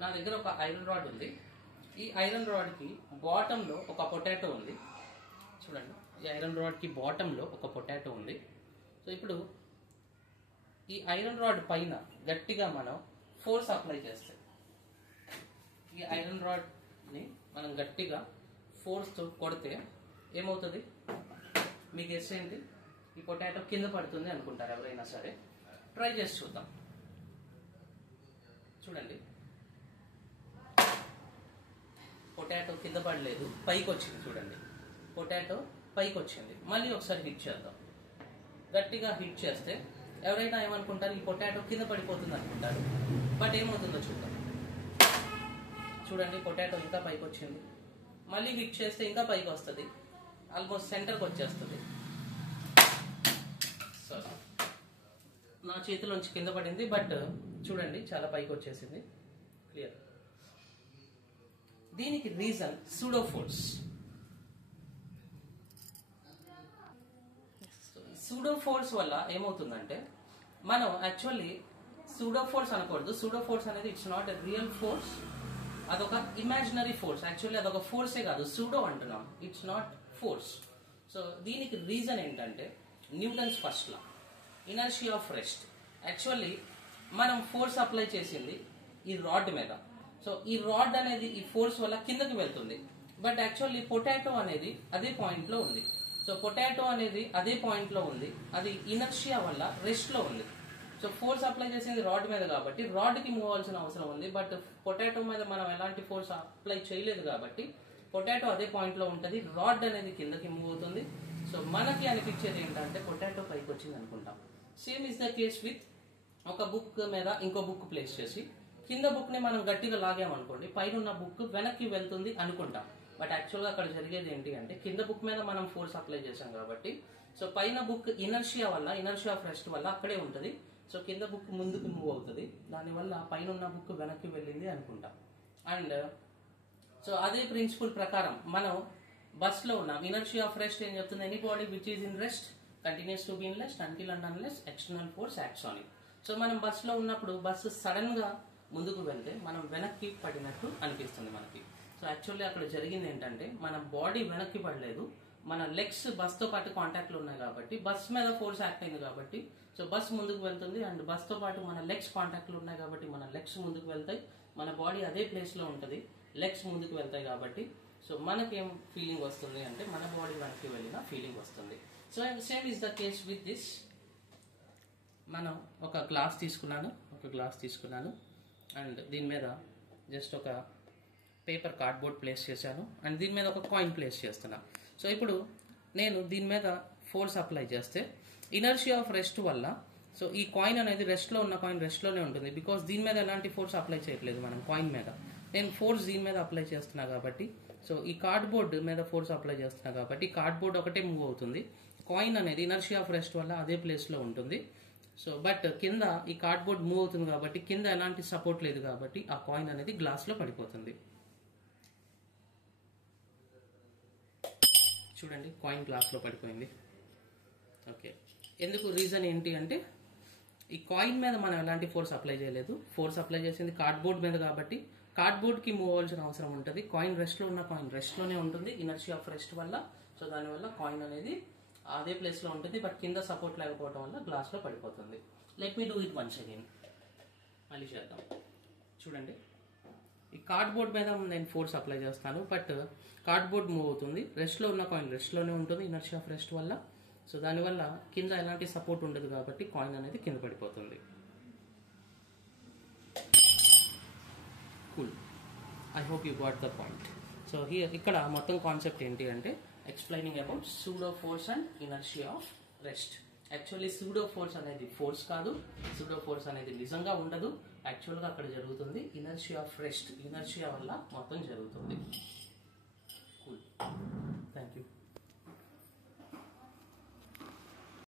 నా దగ్గర ఒక ఐరన్ రాడ్ ఉంది. ఈ ఐరన్ రాడ్కి బాటంలో ఒక పొటాటో ఉంది. చూడండి, ఈ ఐరన్ రాడ్కి బాటంలో ఒక పొటాటో ఉంది. సో ఇప్పుడు ఈ ఐరన్ రాడ్ పైన గట్టిగా మనం ఫోర్స్ అప్లై చేస్తే, ఈ ఐరన్ రాడ్ని మనం గట్టిగా ఫోర్స్తో కొడితే ఏమవుతుంది? మీ గెస్ ఏంటి? ఈ పొటాటో కింద పడుతుంది అనుకుంటారు ఎవరైనా సరే. ట్రై చేసి చూద్దాం. చూడండి, పొటాటో కింద పడలేదు, పైకి వచ్చింది. చూడండి, పొటాటో పైకి వచ్చింది. మళ్ళీ ఒకసారి హిట్ చేద్దాం. గట్టిగా హిట్ చేస్తే ఎవరైనా ఏమనుకుంటారు? ఈ పొటాటో కింద పడిపోతుంది అనుకుంటారు. బట్ ఏమవుతుందో చూద్దాం. చూడండి, పొటాటో ఇంకా పైకి వచ్చింది. మళ్ళీ హిట్ చేస్తే ఇంకా పైకి వస్తుంది, ఆల్మోస్ట్ సెంటర్కి వచ్చేస్తుంది. సో నా చేతిలోంచి కింద పడింది, బట్ చూడండి చాలా పైకి వచ్చేసింది. క్లియర్. దీనికి reason pseudo force. Pseudo force వల్ల ఏమవుతుందంటే, మనం యాక్చువల్లీ సూడో ఫోర్స్ అనకూడదు. సూడో ఫోర్స్ అనేది it's not a real force, అదొక ఇమాజినరీ ఫోర్స్. యాక్చువల్లీ అదొక ఫోర్సే కాదు, సూడో అంటున్నాం, ఇట్స్ నాట్ ఫోర్స్. సో దీనికి రీజన్ ఏంటంటే Newton's first law, inertia of rest. Actually మనం ఫోర్స్ అప్లై చేసింది ఈ రాడ్ మీద. సో ఈ రాడ్ అనేది ఈ ఫోర్స్ వల్ల కిందకి వెళ్తుంది. బట్ యాక్చువల్లీ పొటాటో అనేది అదే పాయింట్ లో ఉంది. సో పొటాటో అనేది అదే పాయింట్ లో ఉంది, అది ఇనర్షియా వల్ల రెస్ట్ లో ఉంది. సో ఫోర్స్ అప్లై చేసింది రాడ్ మీద కాబట్టి రాడ్ కి మూవ్ అవ్వాల్సిన అవసరం ఉంది. బట్ పొటాటో మీద మనం ఎలాంటి ఫోర్స్ అప్లై చేయలేదు కాబట్టి పొటాటో అదే పాయింట్ లో ఉంటుంది, రాడ్ అనేది కిందకి మూవ్ అవుతుంది. సో మనకి అనిపించేది ఏంటంటే పొటాటో పైకి వచ్చింది అనుకుంటాం. Same is the case with ఒక బుక్ మీద ఇంకో బుక్ ప్లేస్ చేసి కింద బుక్ ని మనం గట్టిగా లాగామనుకోండి, పైన ఉన్న బుక్ వెనక్కి వెళ్తుంది అనుకుంటాం. బట్ యాక్చువల్గా అక్కడ జరిగేది ఏంటి అంటే, కింద బుక్ మీద మనం ఫోర్స్ అప్లై చేసాం కాబట్టి, సో పైన బుక్ ఇనర్షియా వల్ల, ఇనర్షియా ఆఫ్ రెస్ట్ వల్ల అక్కడే ఉంటుంది. సో కింద బుక్ ముందుకు మూవ్ అవుతుంది, దానివల్ల పైన ఉన్న బుక్ వెనక్కి వెళ్ళింది అనుకుంటాం. అండ్ సో అదే ప్రిన్సిపల్ ప్రకారం మనం బస్ లో ఉన్నాం. ఇనర్షియా ఆఫ్ రెస్ట్ ఏం చెప్తుంది? Any body which is in rest continues to be in rest until and unless external force acts on it. So మనం బస్ లో ఉన్నప్పుడు బస్సు సడన్ గా ముందుకు వెళ్తే మనం వెనక్కి పడినట్టు అనిపిస్తుంది మనకి. సో యాక్చువల్లీ అక్కడ జరిగింది ఏంటంటే, మన బాడీ వెనక్కి పడలేదు, మన లెగ్స్ బస్ తో పాటు కాంటాక్ట్ లో ఉన్నాయి కాబట్టి, బస్ మీద ఫోర్స్ యాక్ట్ అయింది కాబట్టి, సో బస్ ముందుకు వెళ్తుంది. అండ్ బస్ తో పాటు మన లెగ్స్ కాంటాక్ట్ లో ఉన్నాయి కాబట్టి మన లెగ్స్ ముందుకు వెళ్తాయి, మన బాడీ అదే ప్లేస్ లో ఉంటుంది, లెగ్స్ ముందుకు వెళ్తాయి కాబట్టి, సో మనకేం ఫీలింగ్ వస్తుంది అంటే, మన బాడీ వెనక్కి వెళ్ళిన ఫీలింగ్ వస్తుంది. So same is the case with this. మనం ఒక గ్లాస్ తీసుకున్నాను అండ్ దీని మీద జస్ట్ ఒక పేపర్ కార్డ్బోర్డ్ ప్లేస్ చేశాను అండ్ దీని మీద ఒక కాయిన్ ప్లేస్ చేస్తున్నాను. సో ఇప్పుడు నేను దీని మీద ఫోర్స్ అప్లై చేస్తే ఇనర్షియా ఆఫ్ రెస్ట్ వల్ల, సో ఈ కాయిన్ అనేది రెస్ట్లో ఉన్న కాయిన్ రెస్ట్లోనే ఉంటుంది, బికాస్ దీని మీద ఎలాంటి ఫోర్స్ అప్లై చేయట్లేదు మనం కాయిన్ మీద. నేను ఫోర్స్ దీని మీద అప్లై చేస్తున్నా కాబట్టి, సో ఈ కార్డ్బోర్డ్ మీద ఫోర్స్ అప్లై చేస్తున్నా కాబట్టి కార్డ్బోర్డ్ ఒకటే మూవ్ అవుతుంది, కాయిన్ అనేది ఇనర్షియా ఆఫ్ రెస్ట్ వల్ల అదే ప్లేస్లో ఉంటుంది. సో బట్ కింద ఈ కార్డ్బోర్డ్ మూవ్ అవుతుంది కాబట్టి కింద ఎలాంటి సపోర్ట్ లేదు కాబట్టి ఆ కాయిన్ అనేది గ్లాస్లో పడిపోతుంది. చూడండి, కాయిన్ గ్లాస్లో పడిపోయింది. ఓకే, ఎందుకు? రీజన్ ఏంటి అంటే, ఈ కాయిన్ మీద మనం ఎలాంటి ఫోర్స్ అప్లై చేయలేదు, ఫోర్స్ అప్లై చేసింది కార్డ్బోర్డ్ మీద కాబట్టి కార్డ్బోర్డ్కి మూవ్ అవ్వాల్సిన అవసరం ఉంటుంది. కాయిన్ రెస్ట్లో ఉన్న కాయిన్ రెస్ట్లోనే ఉంటుంది ఇనర్షియా ఆఫ్ రెస్ట్ వల్ల. సో దానివల్ల కాయిన్ అనేది అదే ప్లేస్లో ఉంటుంది, బట్ కింద సపోర్ట్ లేకపోవడం వల్ల గ్లాస్లో పడిపోతుంది. Let me do it once again. మళ్ళీ చేద్దాం. చూడండి, ఈ కార్డ్బోర్డ్ మీద నేను ఫోర్స్ అప్లై చేస్తాను, బట్ కార్డ్బోర్డ్ మూవ్ అవుతుంది, రెస్ట్లో ఉన్న కాయిన్ రెస్ట్లోనే ఉంటుంది ఇనర్షియా ఆఫ్ రెస్ట్ వల్ల. సో దానివల్ల కింద ఎలాంటి సపోర్ట్ ఉండదు కాబట్టి కాయిన్ అనేది కింద పడిపోతుంది. Cool, I hope you got the point. So ఇక్కడ మొత్తం కాన్సెప్ట్ ఏంటి అంటే, explaining about pseudo force and inertia of rest. Actually pseudo force అనేది ఫోర్స్ కాదు, సూడో ఫోర్స్ అనేది నిజంగా ఉండదు. యాక్చువల్గా అక్కడ జరుగుతుంది ఇనర్షియా ఆఫ్ రెస్ట్, ఇనర్షియా వల్ల మొత్తం జరుగుతుంది. కూల్.